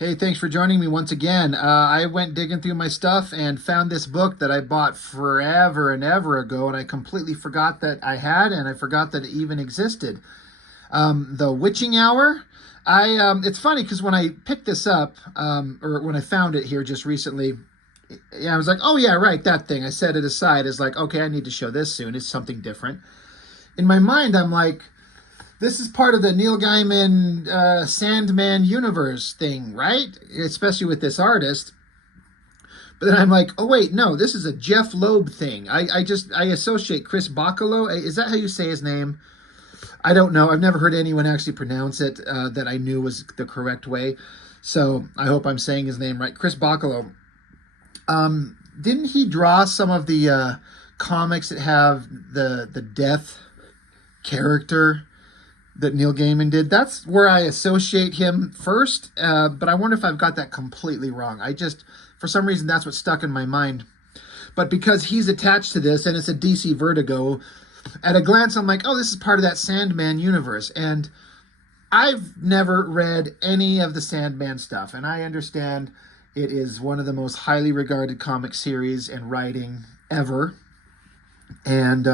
Hey, thanks for joining me once again. I went digging through my stuff and found this book that I bought forever and ever ago, and I completely forgot that I had, and I forgot that it even existed. The Witching Hour. It's funny because when I picked this up, or when I found it here just recently, yeah, I was like, oh yeah, right, that thing. I set it aside as like, okay, I need to show this soon. It's something different. In my mind, I'm like, this is part of the Neil Gaiman Sandman universe thing, right? Especially with this artist. But then I'm like, oh wait, no, this is a Jeph Loeb thing. I associate Chris Bachalo. Is that how you say his name? I don't know. I've never heard anyone actually pronounce it that I knew was the correct way. So I hope I'm saying his name right. Chris Bachalo. Didn't he draw some of the comics that have the death character that Neil Gaiman did? That's where I associate him first, but I wonder if I've got that completely wrong. For some reason, that's what stuck in my mind. But because he's attached to this, and it's a DC Vertigo, at a glance, I'm like, oh, this is part of that Sandman universe. And I've never read any of the Sandman stuff, and I understand it is one of the most highly regarded comic series and writing ever. And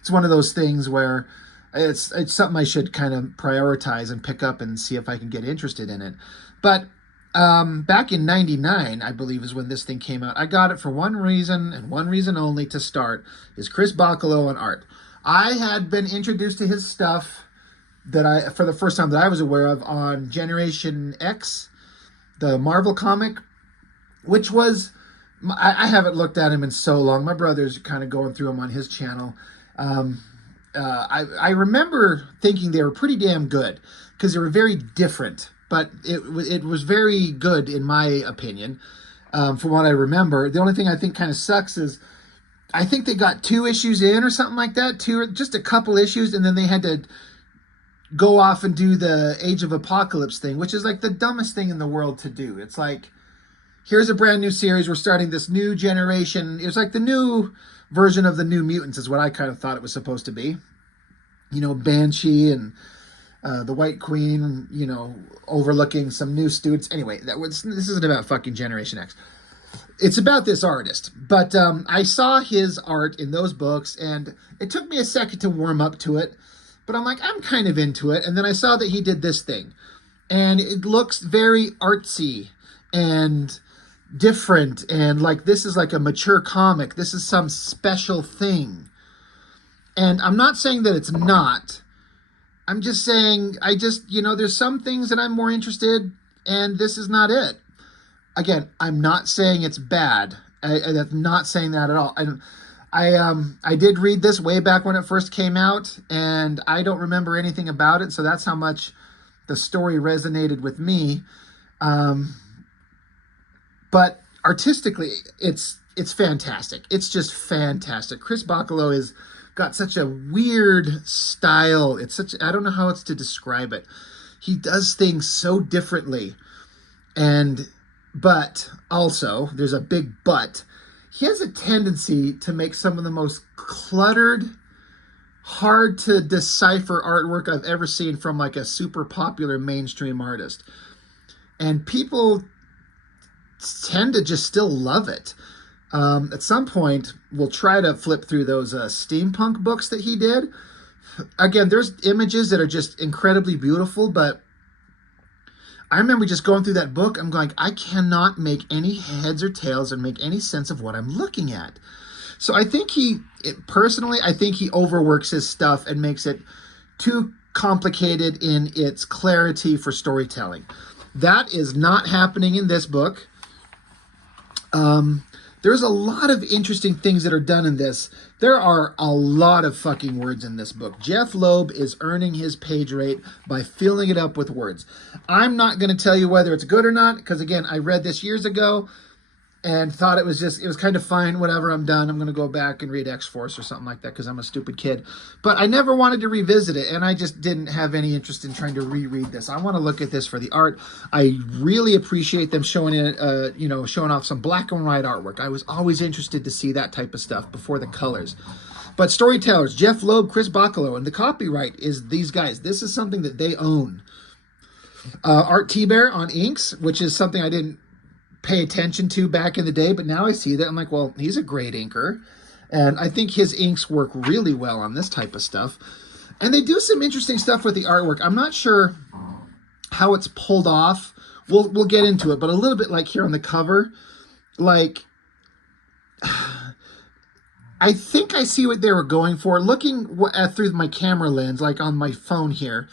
it's one of those things where it's something I should kind of prioritize and pick up and see if I can get interested in it. But back in '99, I believe, is when this thing came out. I got it for one reason and one reason only to start, is Chris Bachalo on art. I had been introduced to his stuff for the first time that I was aware of on Generation X, the Marvel comic, which was, I haven't looked at him in so long. My brother's kind of going through him on his channel. I remember thinking they were pretty damn good because they were very different, but it was very good in my opinion. From what I remember, the only thing I think kind of sucks is I think they got 2 issues in or something like that, just a couple issues, and then they had to go off and do the Age of Apocalypse thing, which is like the dumbest thing in the world to do. It's like, here's a brand new series. We're starting this new generation. It was like the new version of the New Mutants is what I kind of thought it was supposed to be. You know, Banshee and the White Queen, you know, overlooking some new students. Anyway, this isn't about fucking Generation X. It's about this artist. But I saw his art in those books, and it took me a second to warm up to it. But I'm like, I'm kind of into it. And then I saw that he did this thing. And it looks very artsy and different, and like this is like a mature comic. This is some special thing. And I'm not saying that it's not. I'm just saying, there's some things that I'm more interested, and this is not it. Again, I'm not saying it's bad. I'm not saying that at all. I did read this way back when it first came out, and I don't remember anything about it, so that's how much the story resonated with me. But artistically, it's fantastic. It's just fantastic. Chris Bachalo has got such a weird style. I don't know how else to describe it. He does things so differently. But also, there's a big but. He has a tendency to make some of the most cluttered, hard to decipher artwork I've ever seen from like a super popular mainstream artist. And people tend to just still love it. At some point, we'll try to flip through those steampunk books that he did. Again, there's images that are just incredibly beautiful, but I remember just going through that book. I'm going, I cannot make any heads or tails and make any sense of what I'm looking at. So I think personally, I think he overworks his stuff and makes it too complicated in its clarity for storytelling. That is not happening in this book. There's a lot of interesting things that are done in this. There are a lot of fucking words in this book. Jeph Loeb is earning his page rate by filling it up with words. I'm not going to tell you whether it's good or not, because again, I read this years ago and thought it was kind of fine. Whatever, I'm done. I'm going to go back and read X-Force or something like that because I'm a stupid kid. But I never wanted to revisit it, and I just didn't have any interest in trying to reread this. I want to look at this for the art. I really appreciate them showing off some black and white artwork. I was always interested to see that type of stuff before the colors. But storytellers, Jeph Loeb, Chris Bachalo, and the copyright is these guys. This is something that they own. Art T-Bear on inks, which is something I didn't pay attention to back in the day, but now I see that I'm like, well, he's a great inker. And I think his inks work really well on this type of stuff. And they do some interesting stuff with the artwork. I'm not sure how it's pulled off. We'll get into it, but a little bit like here on the cover, like I think I see what they were going for. Looking through my camera lens, like on my phone here,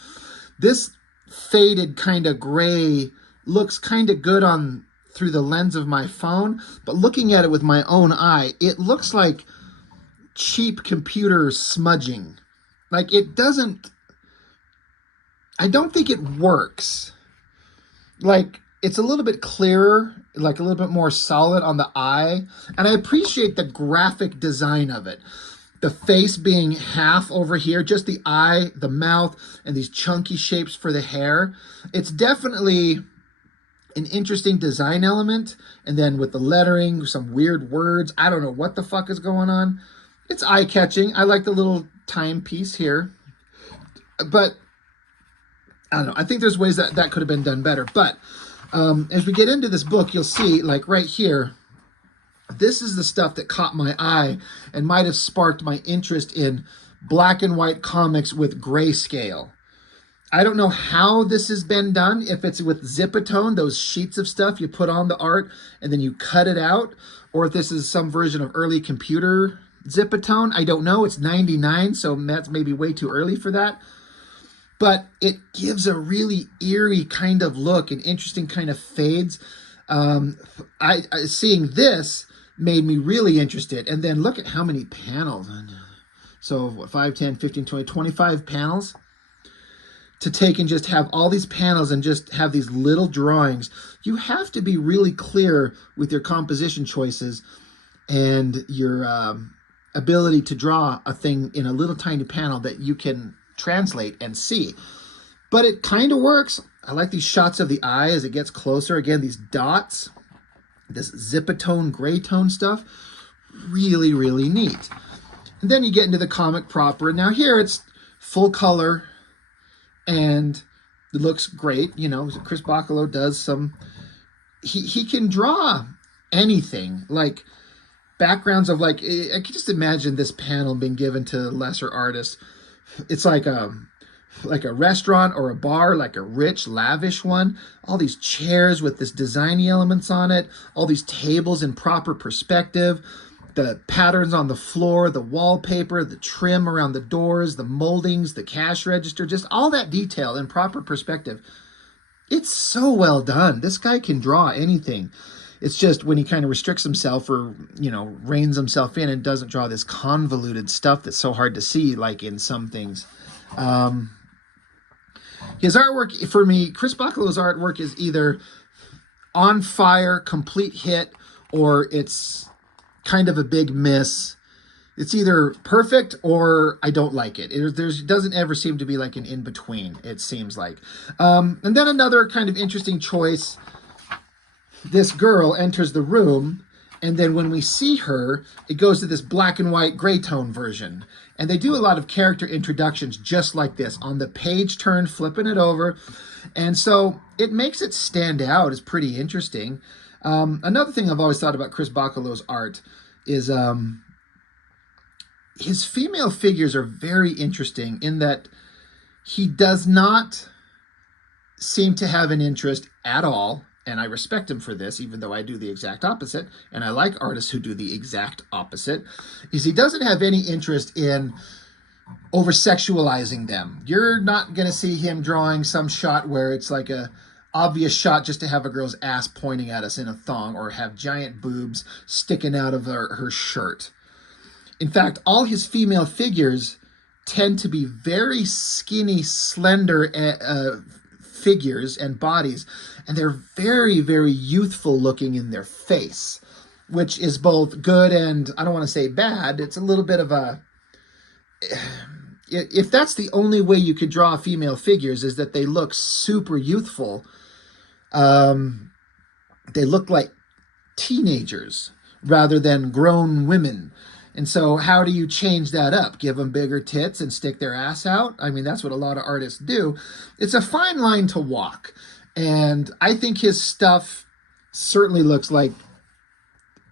this faded kind of gray looks kind of good on through the lens of my phone, but looking at it with my own eye, it looks like cheap computer smudging. Like it doesn't, I don't think it works. Like it's a little bit clearer, like a little bit more solid on the eye. And I appreciate the graphic design of it. The face being half over here, just the eye, the mouth, and these chunky shapes for the hair. It's definitely an interesting design element. And then with the lettering, some weird words. I don't know what the fuck is going on. It's eye-catching. I like the little timepiece here. But I don't know. I think there's ways that that could have been done better. But as we get into this book, you'll see, like right here, this is the stuff that caught my eye and might have sparked my interest in black and white comics with grayscale. I don't know how this has been done, if it's with Zipatone, those sheets of stuff you put on the art and then you cut it out, or if this is some version of early computer Zipatone. I don't know. It's 99, so that's maybe way too early for that. But it gives a really eerie kind of look and interesting kind of fades. Seeing this made me really interested. And then look at how many panels. So what, 5, 10, 15, 20, 25 panels to take and just have all these panels and just have these little drawings. You have to be really clear with your composition choices and your ability to draw a thing in a little tiny panel that you can translate and see. But it kind of works. I like these shots of the eye as it gets closer. Again, these dots, this Zipatone, gray tone stuff, really, really neat. And then you get into the comic proper. Now here it's full color and it looks great. You know, Chris Bachalo does some, he can draw anything, like backgrounds of, like, I can just imagine this panel being given to lesser artists. It's like a restaurant or a bar, like a rich, lavish one. All these chairs with this designy elements on it, all these tables in proper perspective, the patterns on the floor, the wallpaper, the trim around the doors, the moldings, the cash register, just all that detail in proper perspective. It's so well done. This guy can draw anything. It's just when he kind of restricts himself or, you know, reins himself in and doesn't draw this convoluted stuff that's so hard to see, like in some things. His artwork, for me, Chris Bachalo's artwork is either on fire, complete hit, or it's kind of a big miss. It's either perfect or I don't like it. There doesn't ever seem to be like an in-between, it seems like. And then another kind of interesting choice. This girl enters the room, and then when we see her, it goes to this black and white gray tone version. And they do a lot of character introductions just like this, on the page turn, flipping it over. And so it makes it stand out. It's pretty interesting. Another thing I've always thought about Chris Bachalo's art is his female figures are very interesting in that he does not seem to have an interest at all. And I respect him for this, even though I do the exact opposite. And I like artists who do the exact opposite. Is he doesn't have any interest in over-sexualizing them. You're not going to see him drawing some shot where it's like a obvious shot just to have a girl's ass pointing at us in a thong or have giant boobs sticking out of her shirt. In fact, all his female figures tend to be very skinny, slender figures and bodies, and they're very, very youthful looking in their face, which is both good and, I don't want to say bad. It's a little bit of a, if that's the only way you could draw female figures, is that they look super youthful, they look like teenagers rather than grown women. And so how do you change that up? Give them bigger tits and stick their ass out? I mean, that's what a lot of artists do. It's a fine line to walk. And I think his stuff certainly looks like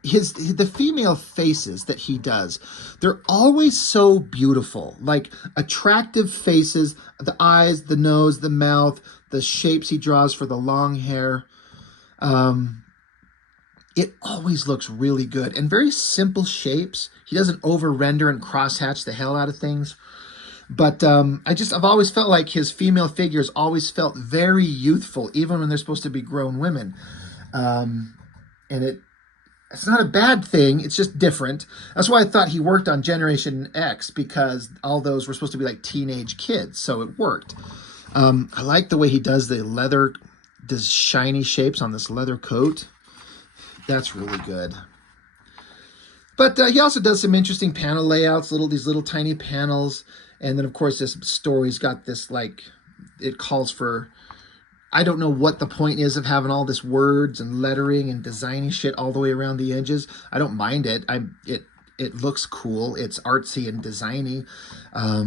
the female faces that he does. They're always so beautiful, like attractive faces, the eyes, the nose, the mouth, the shapes he draws for the long hair. It always looks really good, and very simple shapes. He doesn't over render and crosshatch the hell out of things. But I've always felt like his female figures always felt very youthful, even when they're supposed to be grown women. And it's not a bad thing. It's just different. That's why I thought he worked on Generation X, because all those were supposed to be like teenage kids. So it worked. I like the way he does the leather, does shiny shapes on this leather coat. That's really good. But he also does some interesting panel layouts, these little tiny panels. And then, of course, this story's got this, like, it calls for, I don't know what the point is of having all this words and lettering and designy shit all the way around the edges. I don't mind it. It looks cool. It's artsy and designy. I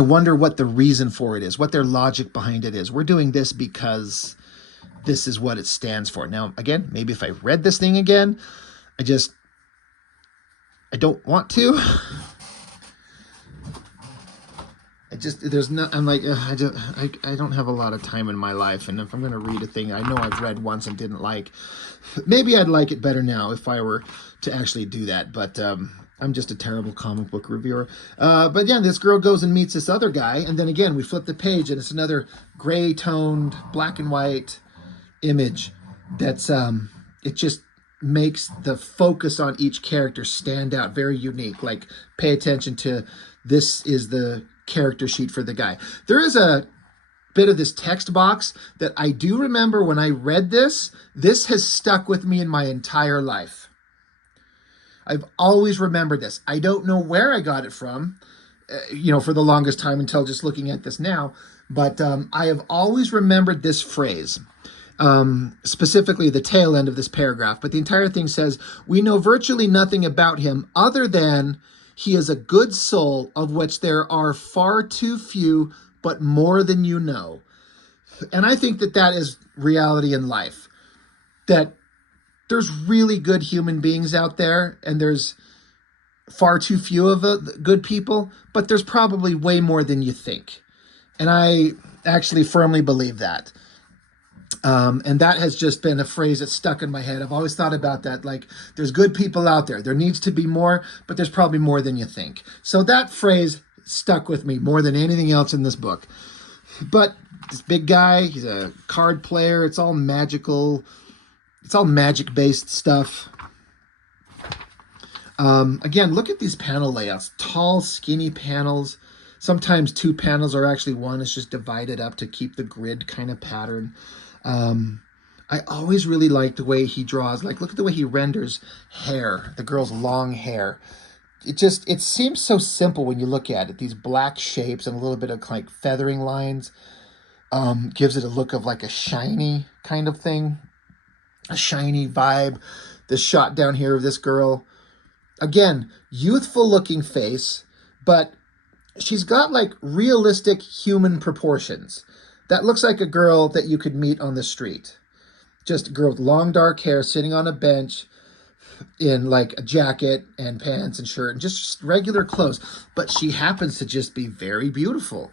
wonder what the reason for it is, what their logic behind it is. We're doing this because this is what it stands for. Now, again, maybe if I read this thing again, I don't want to. I'm like, I don't have a lot of time in my life. And if I'm going to read a thing I know I've read once and didn't like, maybe I'd like it better now if I were to actually do that. But I'm just a terrible comic book reviewer. But yeah, this girl goes and meets this other guy. And then again, we flip the page and it's another gray toned black and white image that's it just makes the focus on each character stand out, very unique. Like, pay attention to, this is the character sheet for the guy. There is a bit of this text box that I do remember when I read this. This has stuck with me in my entire life. I've always remembered this. I don't know where I got it from, for the longest time, until just looking at this now. But I have always remembered this phrase. Specifically the tail end of this paragraph, but the entire thing says, we know virtually nothing about him other than he is a good soul of which there are far too few, but more than you know. And I think that is reality in life, that there's really good human beings out there, and there's far too few of good people, but there's probably way more than you think. And I actually firmly believe that. And that has just been a phrase that's stuck in my head. I've always thought about that. Like, there's good people out there. There needs to be more, but there's probably more than you think. So that phrase stuck with me more than anything else in this book. But this big guy, he's a card player. It's all magical. It's all magic-based stuff. Again, look at these panel layouts. Tall, skinny panels. Sometimes two panels are actually one. It's just divided up to keep the grid kind of pattern. I always really like the way he draws. Like, look at the way he renders hair, the girl's long hair. It seems so simple when you look at it. These black shapes and a little bit of like feathering lines gives it a look of like a shiny kind of thing, a shiny vibe. The shot down here of this girl, again, youthful looking face, but she's got like realistic human proportions. That looks like a girl that you could meet on the street. Just a girl with long dark hair sitting on a bench in like a jacket and pants and shirt and just regular clothes. But she happens to just be very beautiful.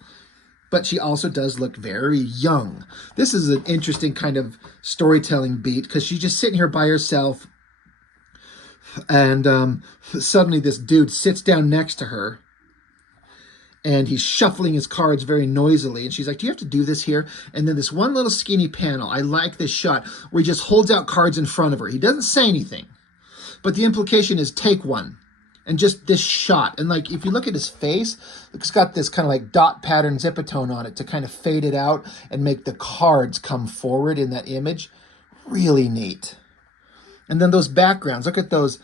But she also does look very young. This is an interesting kind of storytelling beat, because she's just sitting here by herself. And suddenly this dude sits down next to her. And he's shuffling his cards very noisily. And she's like, do you have to do this here? And then this one little skinny panel, I like this shot, where he just holds out cards in front of her. He doesn't say anything. But the implication is, take one. And just this shot. And like, if you look at his face, it's got this kind of like dot pattern zipatone on it to kind of fade it out and make the cards come forward in that image. Really neat. And then those backgrounds, look at those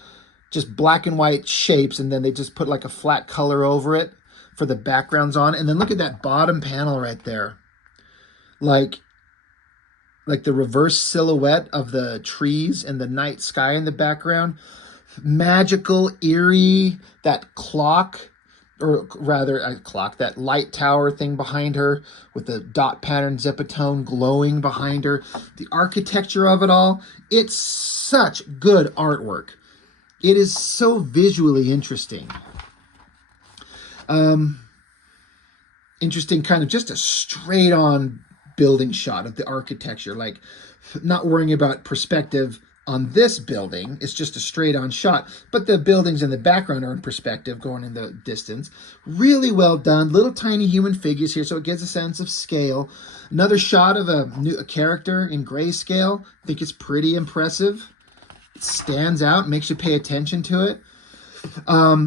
just black and white shapes. And then they just put like a flat color over it for the backgrounds on. And then look at that bottom panel right there. Like the reverse silhouette of the trees and the night sky in the background. magical, eerie, that clock, or rather a clock, that light tower thing behind her with the dot pattern zipatone glowing behind her. The architecture of it all, it's such good artwork. It is so visually interesting. Interesting, kind of just a straight on building shot of the architecture, like not worrying about perspective on this building. It's just a straight on shot, but the buildings in the background are in perspective going in the distance. Really well done. Little tiny human figures here, so it gives a sense of scale. Another shot of a character in grayscale. I think it's pretty impressive. It stands out, makes you pay attention to it.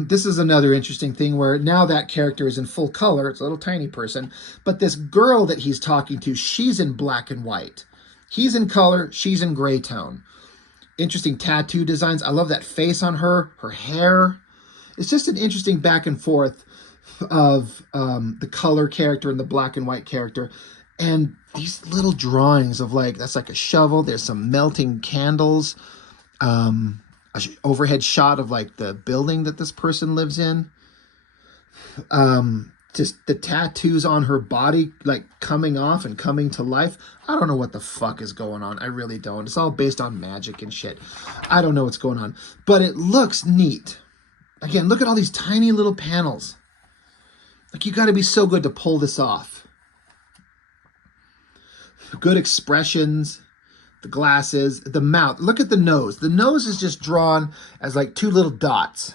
This is another interesting thing where now that character is in full color. It's a little tiny person, but this girl that he's talking to, she's in black and white. He's in color, she's in gray tone. Interesting tattoo designs. I love that face on her, her hair. It's just an interesting back and forth of the color character and the black and white character. And these little drawings of like, that's like a shovel. There's some melting candles. Overhead shot of like the building that this person lives in. Just the tattoos on her body like coming off and coming to life. I don't know what the fuck is going on. I really don't. It's all based on magic and shit. I don't know what's going on, but it looks neat. Again, look at all these tiny little panels. Like, you got to be so good to pull this off. Good expressions. The glasses, the mouth. Look at the nose. The nose is just drawn as like two little dots.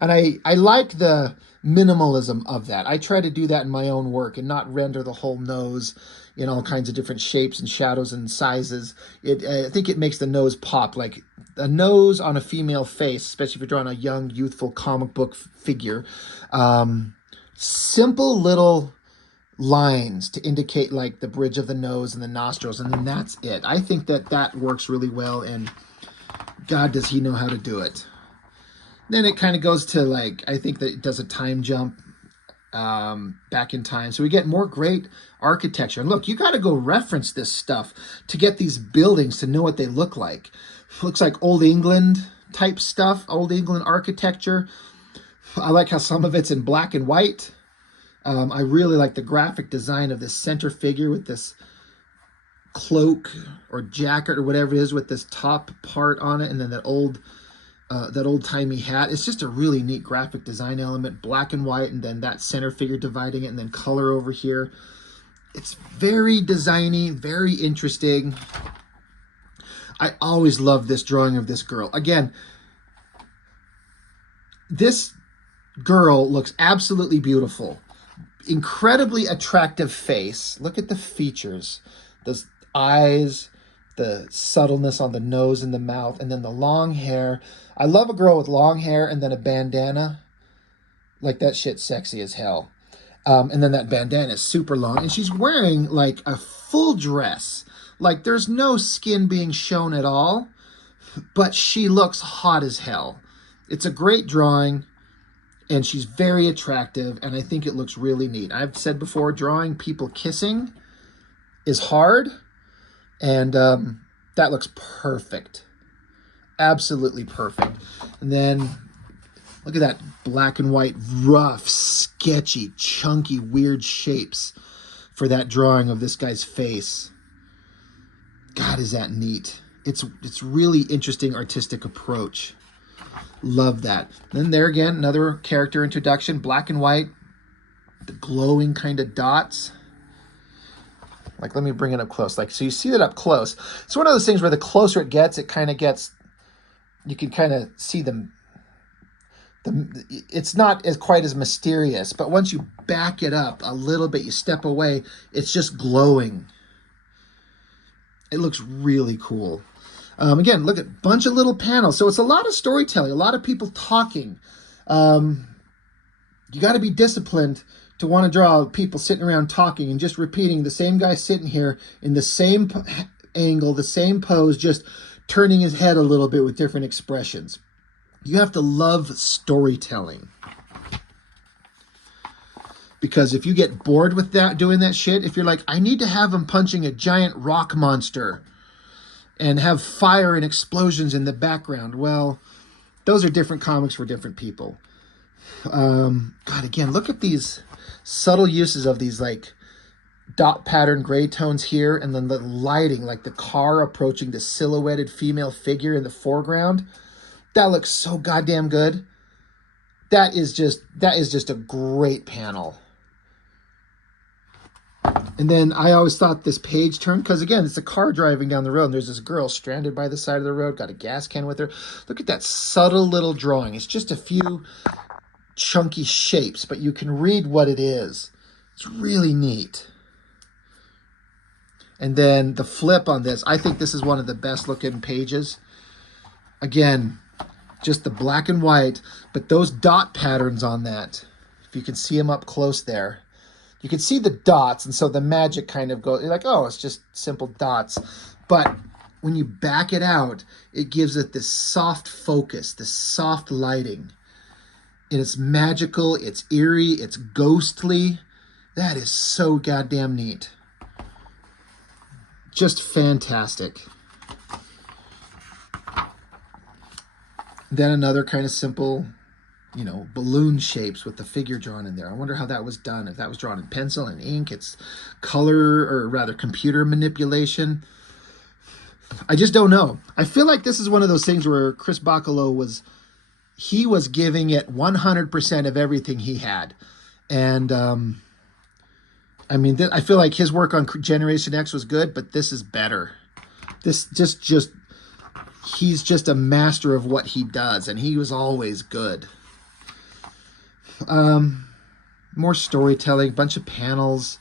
And I like the minimalism of that. I try to do that in my own work and not render the whole nose in all kinds of different shapes and shadows and sizes. I think it makes the nose pop. Like a nose on a female face, especially if you're drawing a young, youthful comic book figure. Simple little lines to indicate like the bridge of the nose and the nostrils, and then that's it. I think that works really well, and God, does he know how to do it. Then it kind of goes to like, I think that it does a time jump back in time, so we get more great architecture. And look, you got to go reference this stuff to get these buildings to know what they look like. Looks like Old England type stuff, Old England architecture. I like how some of it's in black and white. I really like the graphic design of this center figure with this cloak or jacket or whatever it is with this top part on it, and then that old-timey hat. It's just a really neat graphic design element, black and white, and then that center figure dividing it, and then color over here. It's very designy, very interesting. I always love this drawing of this girl. Again, this girl looks absolutely beautiful. Incredibly attractive face. Look at the features, those eyes, the subtleness on the nose and the mouth, and then the long hair. I love a girl with long hair and then a bandana. Like, that shit's sexy as hell. And then that bandana is super long, and she's wearing like a full dress. Like, there's no skin being shown at all, but she looks hot as hell. It's a great drawing. And she's very attractive, and I think it looks really neat. I've said before, drawing people kissing is hard, and that looks perfect. Absolutely perfect. And then, look at that black and white, rough, sketchy, chunky, weird shapes for that drawing of this guy's face. God, is that neat. It's really interesting artistic approach. Love that. Then there again, another character introduction, black and white, the glowing kind of dots. Like, let me bring it up close. Like, so you see it up close. It's one of those things where the closer it gets, you can kind of see them. It's not quite as mysterious, but once you back it up a little bit, you step away, it's just glowing. It looks really cool. Again, look at a bunch of little panels. So it's a lot of storytelling, a lot of people talking. You got to be disciplined to want to draw people sitting around talking and just repeating the same guy sitting here in the same angle, the same pose, just turning his head a little bit with different expressions. You have to love storytelling. Because if you get bored with that, doing that shit, if you're like, I need to have him punching a giant rock monster and have fire and explosions in the background, well, those are different comics for different people. God, again, look at these subtle uses of these like dot pattern gray tones here, and then the lighting, like the car approaching the silhouetted female figure in the foreground. That looks so goddamn good. That is just a great panel. And then I always thought this page turn, because again, it's a car driving down the road, and there's this girl stranded by the side of the road, got a gas can with her. Look at that subtle little drawing. It's just a few chunky shapes, but you can read what it is. It's really neat. And then the flip on this, I think this is one of the best looking pages. Again, just the black and white, but those dot patterns on that, if you can see them up close there, you can see the dots, and so the magic kind of goes, you're like, oh, it's just simple dots. But when you back it out, it gives it this soft focus, this soft lighting. And it's magical, it's eerie, it's ghostly. That is so goddamn neat. Just fantastic. Then another kind of simple, you know, balloon shapes with the figure drawn in there. I wonder how that was done. If that was drawn in pencil and ink, it's color, or rather computer manipulation. I just don't know. I feel like this is one of those things where Chris Bachalo was giving it 100% of everything he had. And I mean, I feel like his work on Generation X was good, but this is better. This he's just a master of what he does, and he was always good. More storytelling, bunch of panels.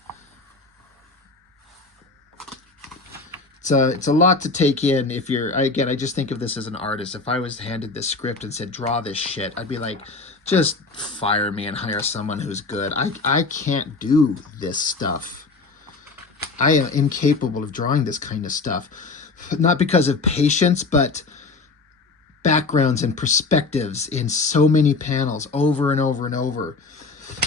It's a lot to take in. If you're, again, I just think of this as an artist. If I was handed this script and said, draw this shit, I'd be like, just fire me and hire someone who's good. I can't do this stuff. I am incapable of drawing this kind of stuff. Not because of patience, but backgrounds and perspectives in so many panels over and over and over.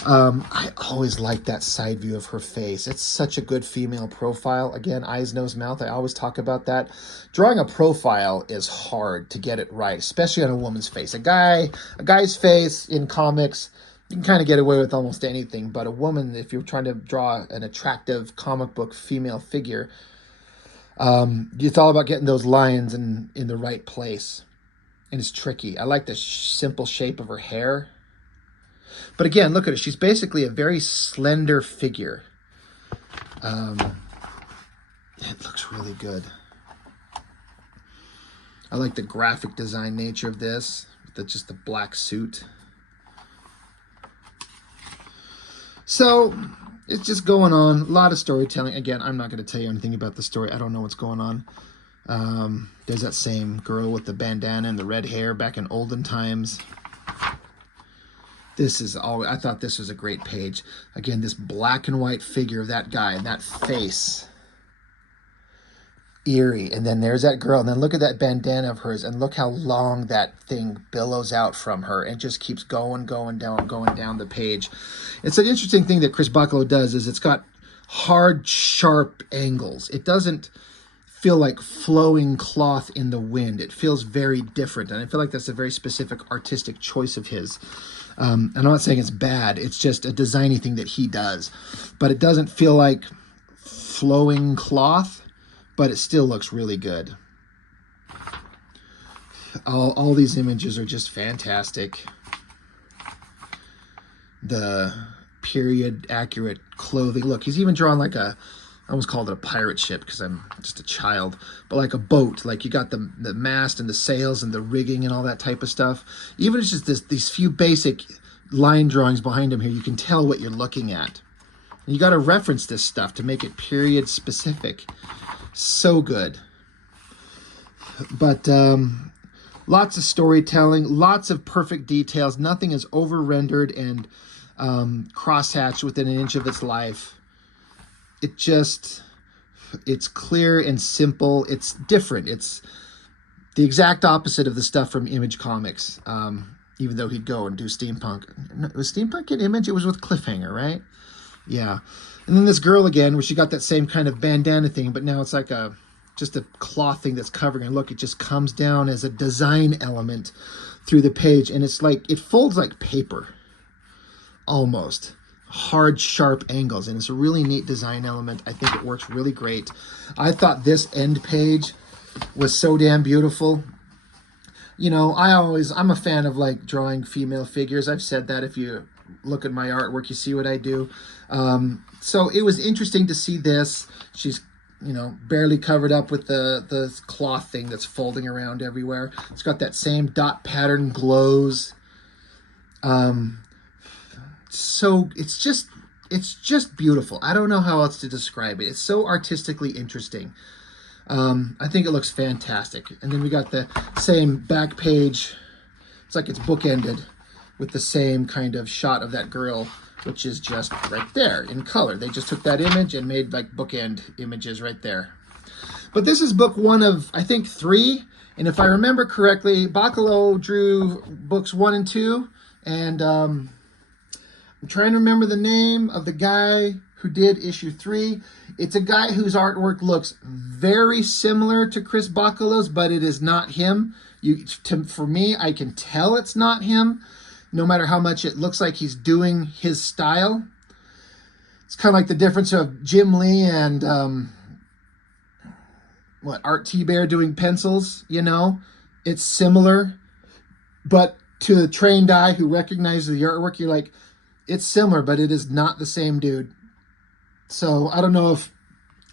I always like that side view of her face. It's such a good female profile. Again, eyes, nose, mouth. I always talk about that. Drawing a profile is hard to get it right, especially on a woman's face. A guy's face in comics, you can kind of get away with almost anything. But a woman, if you're trying to draw an attractive comic book female figure, it's all about getting those lines in the right place. And it's tricky. I like the simple shape of her hair. But again, look at it. She's basically a very slender figure. It looks really good. I like the graphic design nature of this. Just the black suit. So it's just going on. A lot of storytelling. Again, I'm not going to tell you anything about the story. I don't know what's going on. There's that same girl with the bandana and the red hair back in olden times. I thought this was a great page. Again, this black and white figure of that guy and that face. Eerie. And then there's that girl. And then look at that bandana of hers. And look how long that thing billows out from her. And just keeps going down the page. It's an interesting thing that Chris Bachalo does is it's got hard, sharp angles. It doesn't feel like flowing cloth in the wind. It feels very different. And I feel like that's a very specific artistic choice of his. I'm not saying it's bad. It's just a designy thing that he does. But it doesn't feel like flowing cloth, but it still looks really good. All these images are just fantastic. The period accurate clothing. Look, he's even drawn like I almost called it a pirate ship because I'm just a child, but like a boat. Like you got the mast and the sails and the rigging and all that type of stuff. Even it's just these few basic line drawings behind him here, you can tell what you're looking at. And you got to reference this stuff to make it period specific. So good. But lots of storytelling, lots of perfect details. Nothing is over-rendered and cross-hatched within an inch of its life. It's clear and simple. It's different. It's the exact opposite of the stuff from Image Comics. Even though he'd go and do steampunk. No, was steampunk in Image? It was with Cliffhanger, right? Yeah. And then this girl again, where she got that same kind of bandana thing, but now it's like just a cloth thing that's covering. And look, it just comes down as a design element through the page, and it's like, it folds like paper, almost. Hard, sharp angles, and it's a really neat design element. I think it works really great. I thought this end page was so damn beautiful. You know, I'm a fan of like drawing female figures. I've said that. If you look at my artwork, you see what I do. So it was interesting to see this. She's, you know, barely covered up with the cloth thing that's folding around everywhere. It's got that same dot pattern, glows. So it's just beautiful. I don't know how else to describe it. It's so artistically interesting. I think it looks fantastic. And then we got the same back page. It's like it's bookended with the same kind of shot of that girl, which is just right there in color. They just took that image and made like bookend images right there. But this is book one of, I think, 3. And if I remember correctly, Bachalo drew books 1 and 2. And I'm trying to remember the name of the guy who did issue 3. It's a guy whose artwork looks very similar to Chris Bachalo's, but it is not him. For me, I can tell it's not him, no matter how much it looks like he's doing his style. It's kind of like the difference of Jim Lee and Art T. Bear doing pencils, you know? It's similar, but to the trained eye who recognizes the artwork, you're like, it's similar, but it is not the same dude. So I don't know if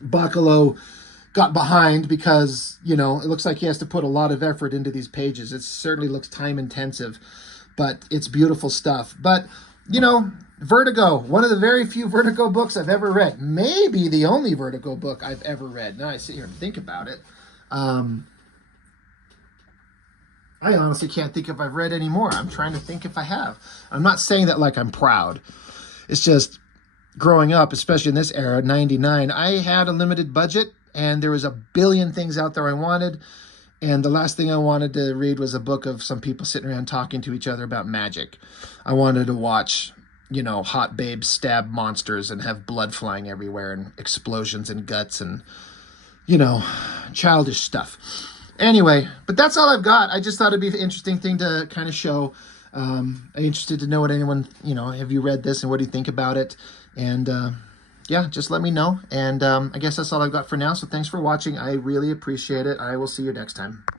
Bachalo got behind because, you know, it looks like he has to put a lot of effort into these pages. It certainly looks time intensive, but it's beautiful stuff. But, you know, Vertigo, one of the very few Vertigo books I've ever read. Maybe the only Vertigo book I've ever read. Now I sit here and think about it. I honestly can't think if I've read any more. I'm trying to think if I have. I'm not saying that like I'm proud. It's just growing up, especially in this era, 99, I had a limited budget and there was a billion things out there I wanted. And the last thing I wanted to read was a book of some people sitting around talking to each other about magic. I wanted to watch, you know, hot babes stab monsters and have blood flying everywhere and explosions and guts and, you know, childish stuff. Anyway, but that's all I've got. I just thought it'd be an interesting thing to kind of show. I'm interested to know what anyone, you know, have you read this and what do you think about it? And yeah, just let me know. And I guess that's all I've got for now. So thanks for watching. I really appreciate it. I will see you next time.